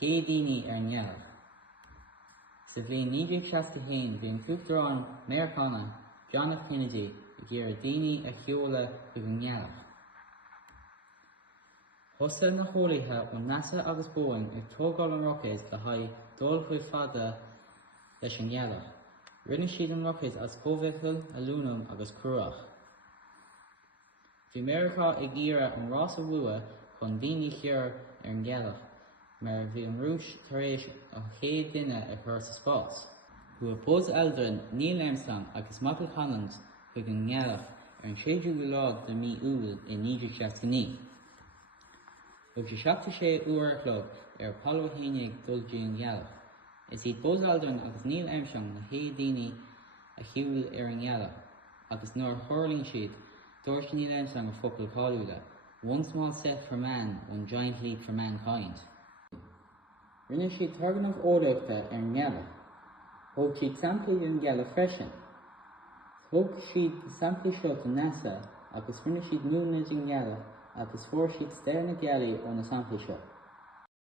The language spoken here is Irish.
chéad daoine nGealach. Sa bhliain 1961 bhíonn Cúachtarán Americana John F. Kennedy ag iarraidh daoine a cheoladh chuig nGealach. Thosa na chomhlaithe ó NASA agus Boeing ag tógáil an roicéid le haghaidh dul chuig fada leis an nGealach. Rinne siad an roicéid as comhbheiceáil, alúnam agus cruach. Bhí Meiriceá ag iarraidh an rás a bhua chun daoine chearr ar nGealach, mar bhí an rúis tar éis a chéad duine a chur sa spás. Thua Buzz Aldrin, Neil Armstrong agus Michael Collins chuig an nGealach ar an 13 de mí iúil in 1969. Thug sé 76 uair a chlog ar Apollo 11 ag dul an nGealach. Is iad Buzz Aldrin agus Neil Armstrong na chéad daoine a chiúil ar an nGealach, agus nuair chorlaíonn siad, dúirt Neil Armstrong a focail cáiliúla, "One small step for man, one giant leap for mankind." Rinne siad tairgeanmh óireachta ar an nGealach. Thug siad samplaí an nGealach freisin. Thug siad samplaí seo do NASA agus rinne siad núnad an nGealach agus fuair siad stair na gealaí ó na samplaí seo.